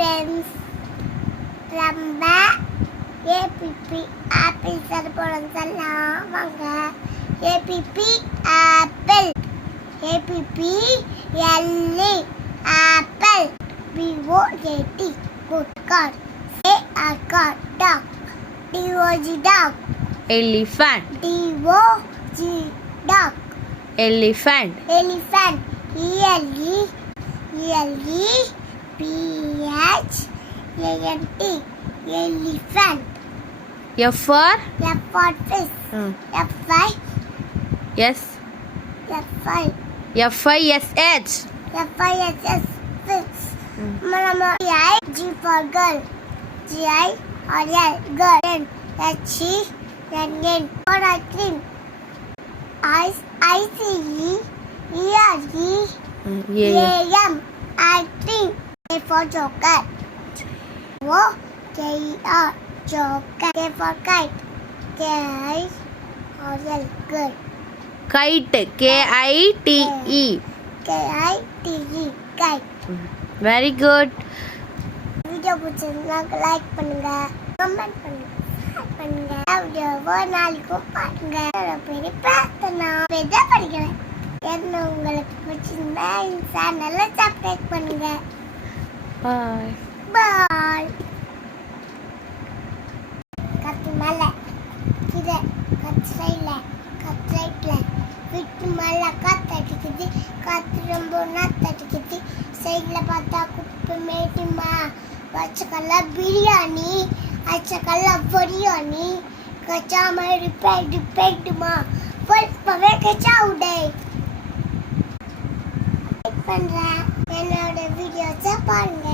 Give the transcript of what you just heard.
friends. நம்ம APP apple சர்போலம் சொல்லலாம் வாங்க. APP ஆப்பிள், APP எல்லி apple, BOAT boat car, AR dog, DOG dog, elephant, DOG dog, elephant, elephant, ELE PHANT, elephant. F for F for fish. F-I, yes, F-I, FISH, F-I-S-S, fish. G for girl. GIRL, girl. HENN, for ice cream. ICE, ERE, AM, ice cream. K for joker. KER, joker. K for kite. KIRL, girl. kite, KITE. KITE, kite. Very good. Video பிடிச்சிருந்தா like பண்ணுங்க, comment பண்ணுங்க, share பண்ணுங்க. வீடியோவை நாளைக்கும் பாருங்க. பெரிய பிரார்த்தனை இதை படிக்கிறேன். என்ன உங்களுக்கு பிடிச்சிருந்தா இந்த சேனலை சப்ஸ்கிரைப் பண்ணுங்க. Bye. பாய். கத்து மேல கீழே, கத்து சைட்ல, கத்து ரைட்ல, வீட்டு மேல காத்து அடிக்குது, காத்து ரொம்ப நாத்து அடிக்குது. சைட்ல பார்த்தா குப்பை மேட்டுமா, பச்சைக்கல்ல பிரியாணி, அச்சக்கல்ல பிரியாணி, கச்சாம ரிப்பேட்டுமா, பல்பவே கச்சாவுடே பண்றேன். என்னோட வீடியோஸை பாருங்க.